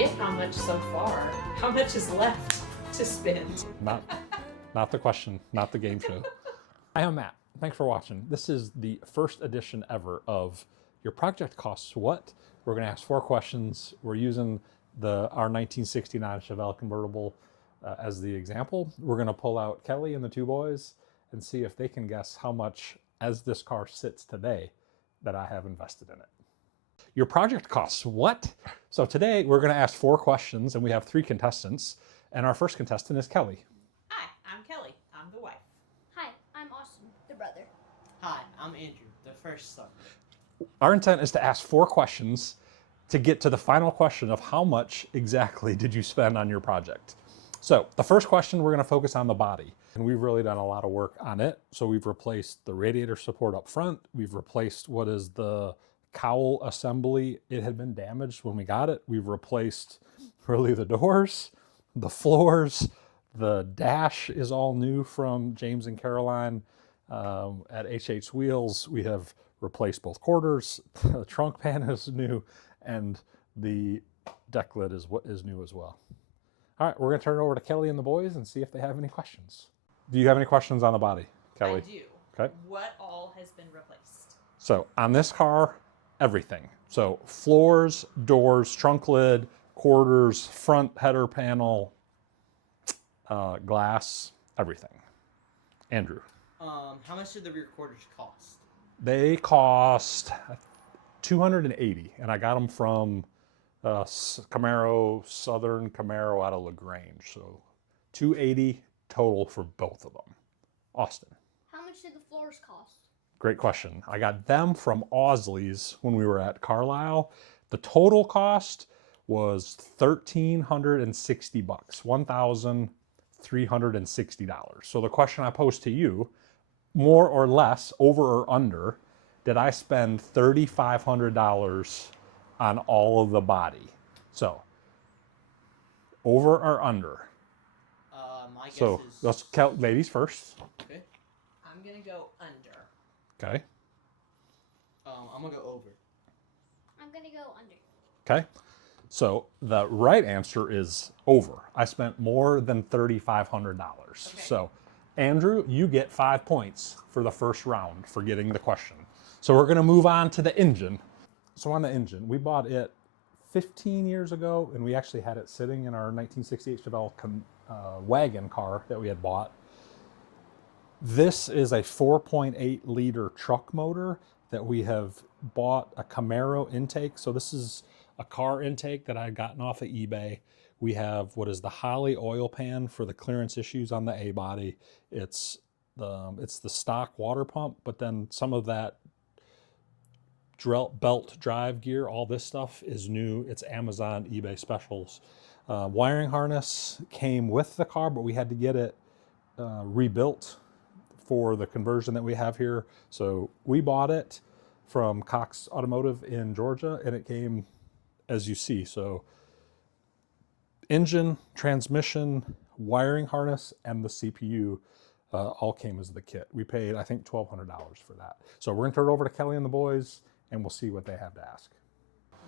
forget how much so far. How much is left to spend? Not the question, not the game show. I am Matt. Thanks for watching. This is the first edition ever of Your Project Costs What? We're going to ask 4 questions. We're using our 1969 Chevelle Convertible as the example. We're going to pull out Kelly and the 2 boys and see if they can guess how much, as this car sits today, that I have invested in it. Your project costs what? So today we're going to ask 4 questions, and we have 3 contestants. And our first contestant is Kelly. Hi, I'm Kelly. I'm the wife. Hi, I'm Austin, the brother. Hi, I'm Andrew, the first son. Our intent is to ask 4 questions to get to the final question of how much exactly did you spend on your project. So the first question, we're going to focus on the body. And we've really done a lot of work on it. So we've replaced the radiator support up front. We've replaced what is the cowl assembly. It had been damaged when we got it. We've replaced really the doors, the floors, the dash is all new from James and Caroline at HH Wheels. We have replaced both quarters. The trunk pan is new, and the deck lid is new as well. All right, we're gonna turn it over to Kelly and the boys and see if they have any questions. Do you have any questions on the body, Kelly? I do. Okay. What all has been replaced? So on this car, everything. So floors, doors, trunk lid, quarters, front header panel, glass, everything. Andrew. How much did the rear quarters cost? They cost $280, and I got them from Southern Camaro out of LaGrange. So $280 total for both of them. Austin. How much did the floors cost? Great question. I got them from Ausley's when we were at Carlisle. The total cost was $1,360, $1,360. So the question I posed to you, more or less, over or under, did I spend $3,500 on all of the body? So, over or under? My guess So is... let's count ladies first. Okay. I'm gonna go under. Okay. I'm gonna go over. I'm gonna go under. Okay. So the right answer is over. I spent more than $3,500. Okay. So Andrew, you get 5 points for the first round for getting the question. So we're gonna move on to the engine. So on the engine, we bought it 15 years ago, and we actually had it sitting in our 1968 Chevelle wagon car that we had bought. This is a 4.8 liter truck motor that we have bought a Camaro intake. So this is a car intake that I had gotten off of eBay. We have what is the Holley oil pan for the clearance issues on the A body. It's the stock water pump, but then some of that belt drive gear, all this stuff is new. It's Amazon, eBay specials. Wiring harness came with the car, but we had to get it rebuilt for the conversion that we have here. So we bought it from Cox Automotive in Georgia, and it came as you see. So engine, transmission, wiring harness, and the CPU all came as the kit. We paid, I think, $1,200 for that. So we're gonna turn it over to Kelly and the boys, and we'll see what they have to ask.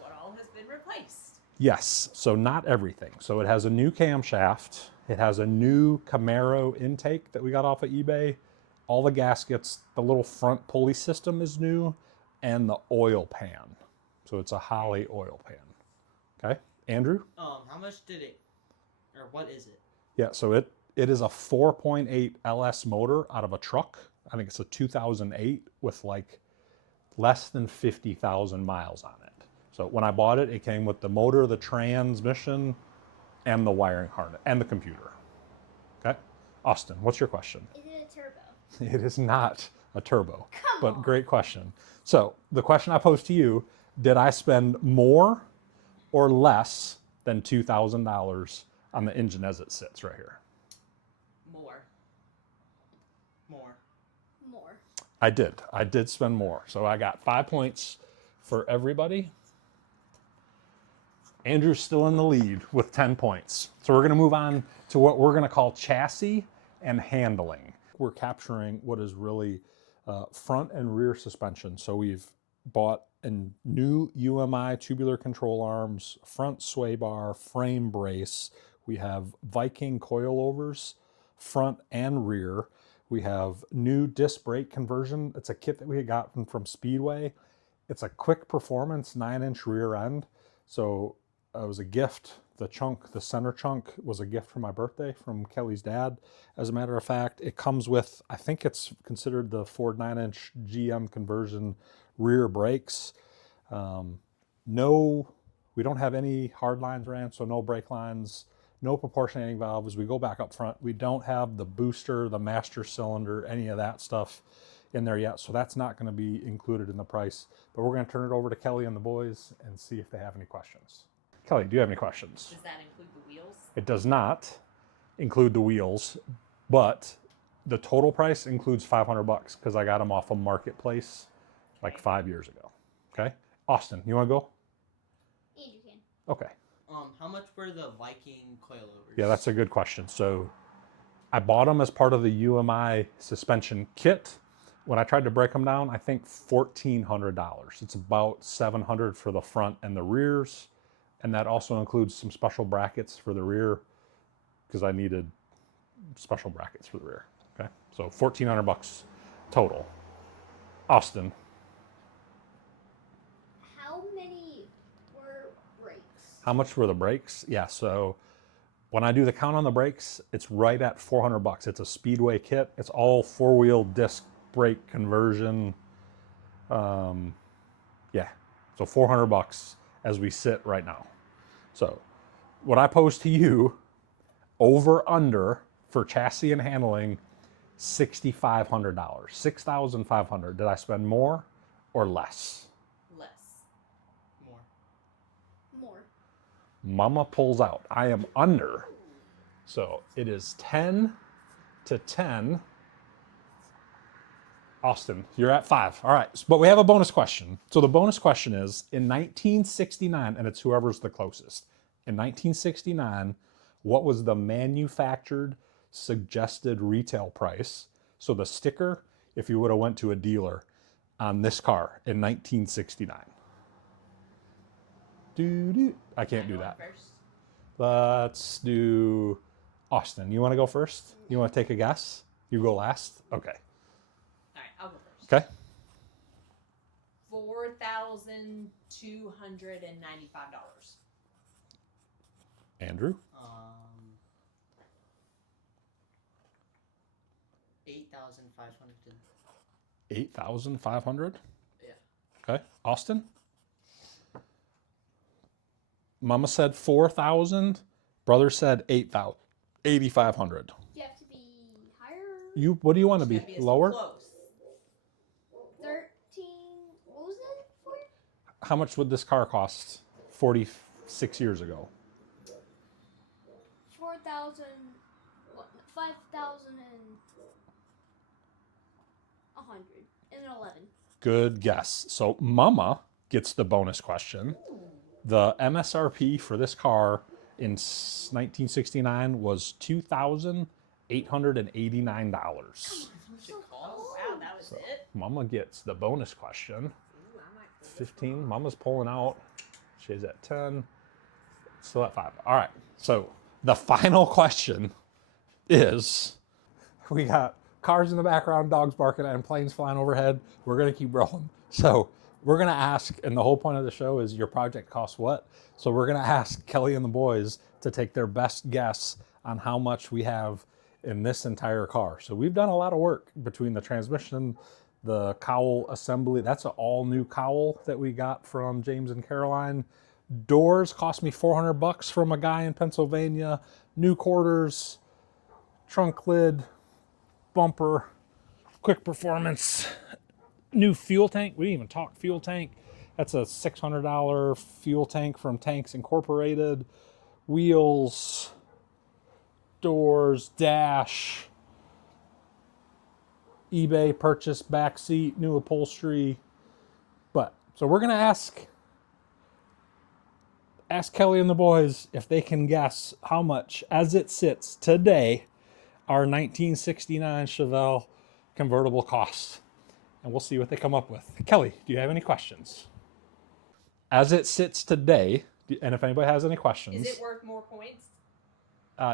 What all has been replaced? Yes, so not everything. So it has a new camshaft. It has a new Camaro intake that we got off of eBay. All the gaskets, the little front pulley system is new, and the oil pan. So it's a Holley oil pan. Okay, Andrew? How much did it, or what is it? Yeah, so it is a 4.8 LS motor out of a truck. I think it's a 2008 with like less than 50,000 miles on it. So when I bought it, it came with the motor, the transmission, and the wiring harness, and the computer. Okay? Austin, what's your question? Is it a turbo? It is not a turbo, Come but on. great question. So the question I posed to you, did I spend more or less than $2,000 on the engine as it sits right here? More. More. I did spend more. So I got 5 points for everybody. Andrew's still in the lead with 10 points. So we're gonna move on to what we're gonna call chassis and handling. We're capturing what is really front and rear suspension. So we've bought a new UMI tubular control arms, front sway bar, frame brace. We have Viking coilovers, front and rear. We have new disc brake conversion. It's a kit that we had gotten from Speedway. It's a quick performance 9-inch rear end. So it was a gift. The center chunk was a gift for my birthday from Kelly's dad. As a matter of fact, it comes with, I think it's considered the Ford 9-inch GM conversion rear brakes. No, we don't have any hard lines ran, so no brake lines, no proportionating valves. We go back up front. We don't have the booster, the master cylinder, any of that stuff in there yet. So that's not going to be included in the price, but we're going to turn it over to Kelly and the boys and see if they have any questions. Kelly, do you have any questions? Does that include the wheels? It does not include the wheels, but the total price includes $500 because I got them off a marketplace like 5 years ago. Okay. Austin, you want to go? And you can. Okay. How much were the Viking coilovers? Yeah, that's a good question. So I bought them as part of the UMI suspension kit. When I tried to break them down, I think $1,400. It's about $700 for the front and the rears. And that also includes some special brackets for the rear because I needed special brackets for the rear. Okay. So $1,400 total. Austin. How many were brakes? How much were the brakes? Yeah, so when I do the count on the brakes, it's right at $400. It's a Speedway kit. It's all four-wheel disc brake conversion. Yeah, so $400 as we sit right now. So what I pose to you, over under for chassis and handling, $6,500, $6,500. Did I spend more or less? Less. More. More. Mama pulls out. I am under. So it is 10 to 10. Austin, you're at 5. All right, but we have a bonus question. So the bonus question is, in 1969, and it's whoever's the closest, in 1969, what was the manufactured suggested retail price? So the sticker, if you would have went to a dealer on this car in 1969. I can't do that. First. Let's do Austin. You want to go first? You want to take a guess? You go last? Okay. All right, I'll go first. Okay. $4,295. Andrew? 8,500. 8,500? Yeah. Okay. Austin? Mama said 4,000. Brother said 8,000. 8,500. You have to be higher. What do you want to be? Gotta be as Lower? Close. 13. What was it for? How much would this car cost 46 years ago? 4,000. 5,111. Good guess. So Mama gets the bonus question. The MSRP for this car in 1969 was $2,889. Oh, wow, that was it. Mama gets the bonus question. Ooh, I might go 15. Mama's pulling out. She's at 10. Still at 5. All right. So the final question is, we got cars in the background, dogs barking, and planes flying overhead. We're going to keep rolling. So we're going to ask, and the whole point of the show is your project costs what? So we're going to ask Kelly and the boys to take their best guess on how much we have in this entire car. So we've done a lot of work between the transmission, the cowl assembly. That's an all new cowl that we got from James and Caroline. Doors cost me $400 from a guy in Pennsylvania. New quarters, trunk lid, bumper, quick performance, new fuel tank. We didn't even talk fuel tank. That's a $600 fuel tank from Tanks Incorporated. Wheels, doors, dash, eBay purchase, back seat, new upholstery. So we're gonna ask Kelly and the boys if they can guess how much, as it sits today, our 1969 Chevelle convertible costs. and we'll see what they come up with. Kelly, do you have any questions? As it sits today, and if anybody has any questions, Is it worth more points?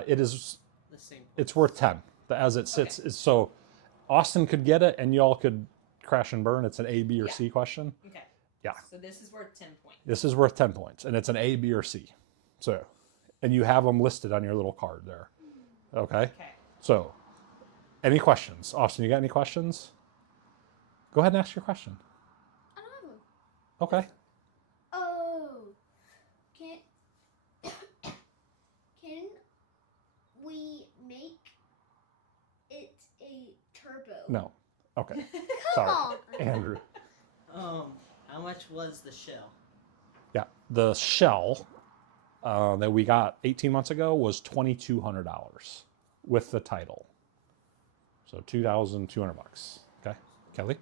it is. The same. It's worth 10. The as it sits is so. Austin could get it, and y'all could crash and burn. It's an A, B, or Yeah. C question. Okay. Yeah. So this is worth 10 points. This is worth 10 points, and it's an A, B, or C. So, and you have them listed on your little card there. Okay. Okay. So, any questions? Austin, you got any questions? Go ahead and ask your question. I don't have Okay. Oh, can can we make it a turbo? No. Okay. Come Sorry. on. Andrew. How much was the shell? Yeah. The shell that we got 18 months ago was $2,200 with the title. So $2,200. Okay. Kelly?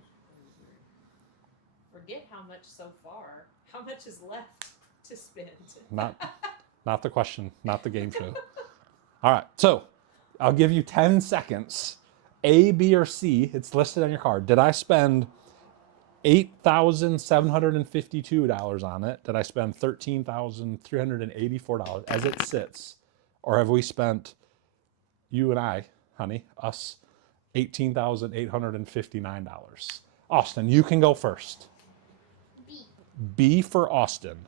Forget how much so far. How much is left to spend? Not the question, not the game show. All right. So I'll give you 10 seconds. A, B, or C. It's listed on your card. Did I spend $8,752 on it? Did I spend $13,384 as it sits? Or have we spent, you and I, honey, us, $18,859? Austin, you can go first. B. B for Austin.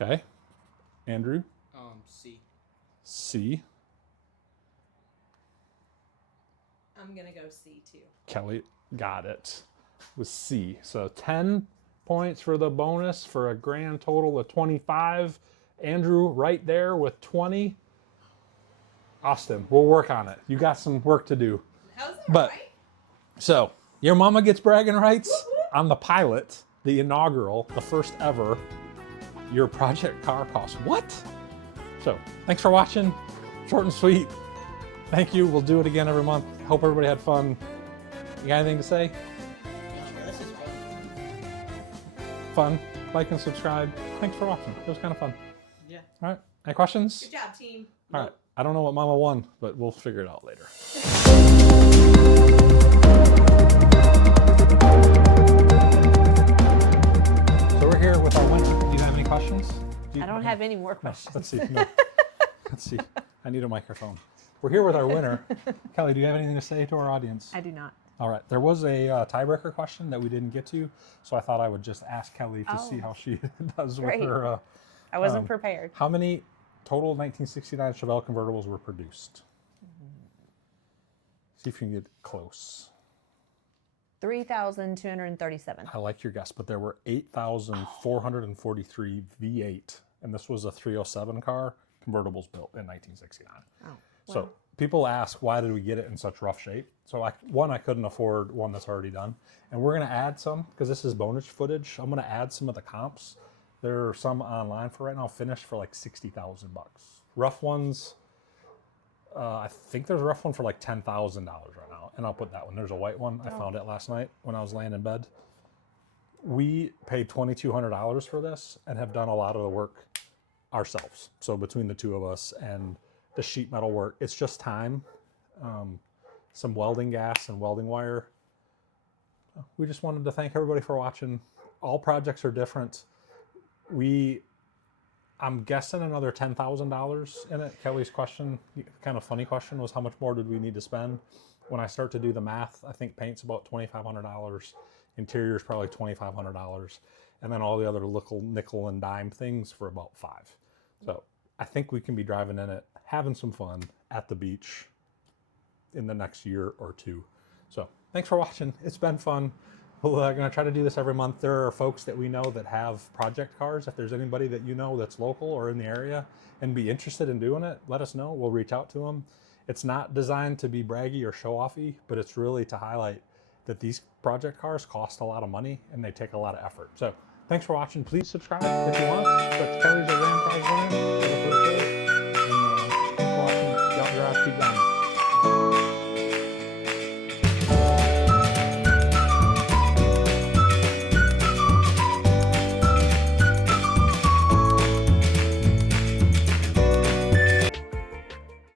Okay. Andrew? C. C. I'm going to go C too. Kelly got it. With C. So 10 points for the bonus for a grand total of 25. Andrew right there with 20. Austin, we'll work on it. You got some work to do. How's that But- right? So your mama gets bragging rights. I'm the pilot, the inaugural, the first ever. Your project car costs what? So thanks for watching. Short and sweet. Thank you. We'll do it again every month. Hope everybody had fun. You got anything to say? This is Fun. fun. Like and subscribe. Thanks for watching. It was kind of fun. Yeah. All right. Any questions? Good job, team. All right. I don't know what Mama won, but we'll figure it out later. So we're here with our winner. Do you have any questions? I don't have any more questions. Let's see. No. Let's see. I need a microphone. We're here with our winner. Kelly, do you have anything to say to our audience? I do not. All right. There was a tiebreaker question that we didn't get to, so I thought I would just ask Kelly to see how she does with Great. her. I wasn't prepared. How many total 1969 Chevelle Convertibles were produced? See if you can get close. 3,237. I like your guess, but there were 8,443 V8, and this was a 307 car, convertibles built in 1969. Oh, So people ask, why did we get it in such rough shape? So I couldn't afford one that's already done. And we're gonna add some, because this is bonus footage, I'm gonna add some of the comps. There are some online for right now, finished for like 60,000 bucks. Rough ones, I think there's a rough one for like $10,000 right now, and I'll put that one. There's a white one. I found it last night when I was laying in bed. We paid $2,200 for this and have done a lot of the work ourselves. So between the two of us and the sheet metal work, it's just time, some welding gas and welding wire. We just wanted to thank everybody for watching. All projects are different. I'm guessing another $10,000 in it. Kelly's question, kind of funny question, was how much more did we need to spend? When I start to do the math, I think paint's about $2,500, interior's probably $2,500, and then all the other little nickel and dime things for about $5,000. So I think we can be driving in it, having some fun at the beach in the next year or two. So thanks for watching. It's been fun. We're going to try to do this every month. There are folks that we know that have project cars. If there's anybody that you know that's local or in the area and be interested in doing it, let us know. We'll reach out to them. It's not designed to be braggy or show-offy, but it's really to highlight that these project cars cost a lot of money and they take a lot of effort. So thanks for watching. Please subscribe if you want. But Kelly's a Ram Prize winner. And, keep watching. Don't drive, keep down.